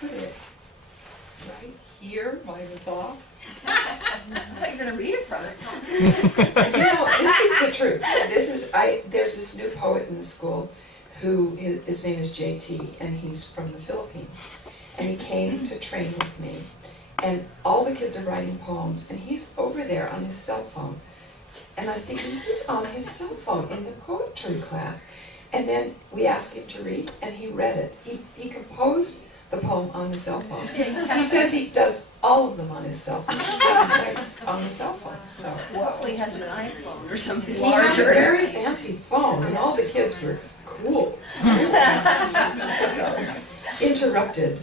put it right here. Mine is off. I thought you were going to read it from it. You know, this is the truth. There's this new poet in the school who, his name is JT, and he's from the Philippines. And he came to train with me. And all the kids are writing poems, and he's over there on his cell phone. And I'm thinking, he's on his cell phone in the poetry class. And then we asked him to read, and he read it. He composed the poem on his cell phone. He says he does all of them on his cell phone. He writes on the cell phone. So Hopefully he has an iPhone or something he has a larger. very fancy phone, and all the kids were cool. So, interrupted.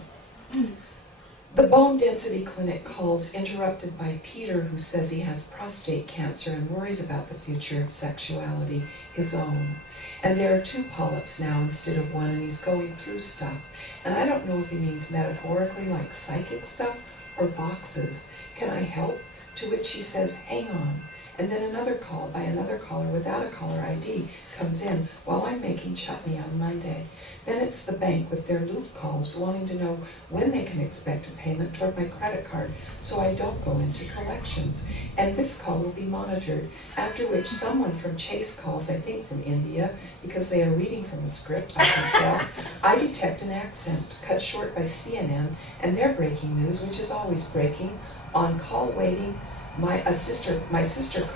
The bone density clinic calls interrupted by Peter, who says he has prostate cancer and worries about the future of sexuality, his own. And there are 2 polyps now instead of 1, and he's going through stuff. And I don't know if he means metaphorically, like psychic stuff, or boxes. Can I help? To which he says, hang on. And then another call by another caller without a caller ID comes in while I'm making chutney on Monday. Then it's the bank with their loop calls wanting to know when they can expect a payment toward my credit card so I don't go into collections. And this call will be monitored, after which someone from Chase calls, I think from India, because they are reading from a script, I can tell. I detect an accent cut short by CNN and their breaking news, which is always breaking, on call waiting. My sister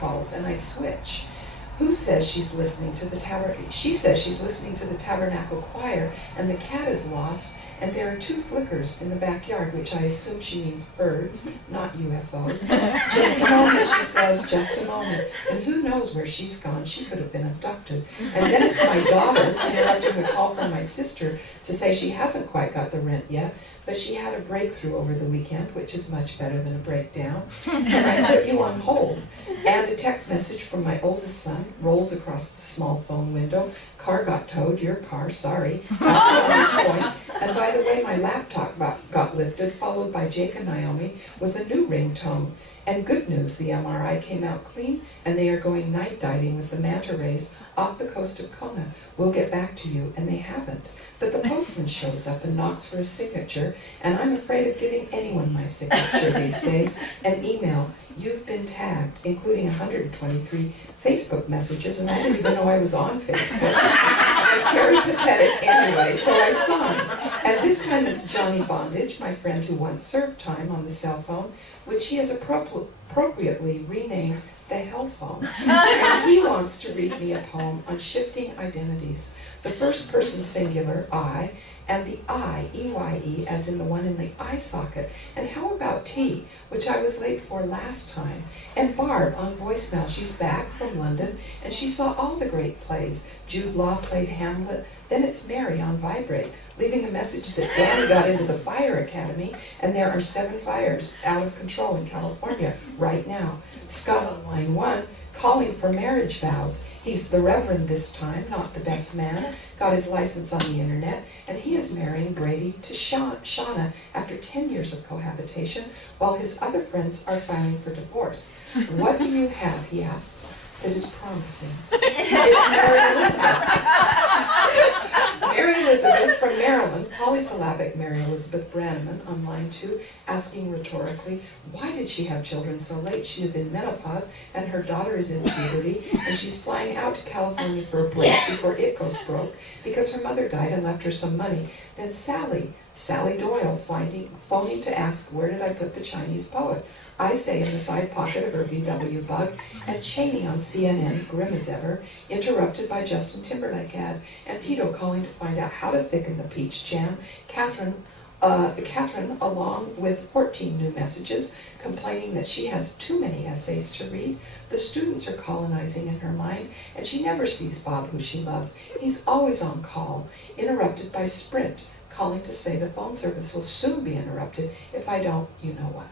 calls, and I switch. Who says she's listening to the She says she's listening to the Tabernacle Choir, and the cat is lost, and there are 2 flickers in the backyard, which I assume she means birds, not UFOs. Just a moment, she says, just a moment. And who knows where she's gone? She could have been abducted. And then it's my daughter interrupting the call from my sister to say she hasn't quite got the rent yet, but she had a breakthrough over the weekend, which is much better than a breakdown. And I put you on hold. And a text message from my oldest son rolls across the small phone window. Car got towed, your car, sorry. And by the way, my laptop got lifted, followed by Jake and Naomi with a new ringtone. And good news, the MRI came out clean, and they are going night diving with the manta rays off the coast of Kona. We'll get back to you, and they haven't. But the postman shows up and knocks for a signature, and I'm afraid of giving anyone my signature these days. An email, you've been tagged, including 123 Facebook messages, and I didn't even know I was on Facebook. I'm very pathetic anyway, so I signed. And this time it's Johnny Bondage, my friend who once served time on the cell phone, which he has appropriately renamed the hell phone. And he wants to read me a poem on shifting identities. The first person singular, I, and the I, E-Y-E, as in the one in the eye socket. And how about T, which I was late for last time? And Barb on voicemail, she's back from London, and she saw all the great plays. Jude Law played Hamlet. Then it's Mary on vibrate, leaving a message that Danny got into the fire academy, and there are 7 fires out of control in California right now. Scott on line 1, calling for marriage vows. He's the Reverend this time, not the best man. Got his license on the internet, and he is marrying Brady to Shauna after 10 years of cohabitation, while his other friends are filing for divorce. What do you have, he asks, that is promising? It's Mary Elizabeth. Mary Elizabeth from Maryland, polysyllabic Mary Elizabeth Brannaman on line 2, asking rhetorically, why did she have children so late? She is in menopause, and her daughter is in puberty, and she's flying out to California for a break before it goes broke, because her mother died and left her some money. Then Sally Doyle, phoning to ask, where did I put the Chinese poet? I say in the side pocket of her VW bug, and Cheney on CNN, grim as ever, interrupted by Justin Timberlake ad, and Tito calling to find out how to thicken the peach jam, Catherine along with 14 new messages, complaining that she has too many essays to read. The students are colonizing in her mind, and she never sees Bob, who she loves. He's always on call, interrupted by Sprint, calling to say the phone service will soon be interrupted if I don't, you know what.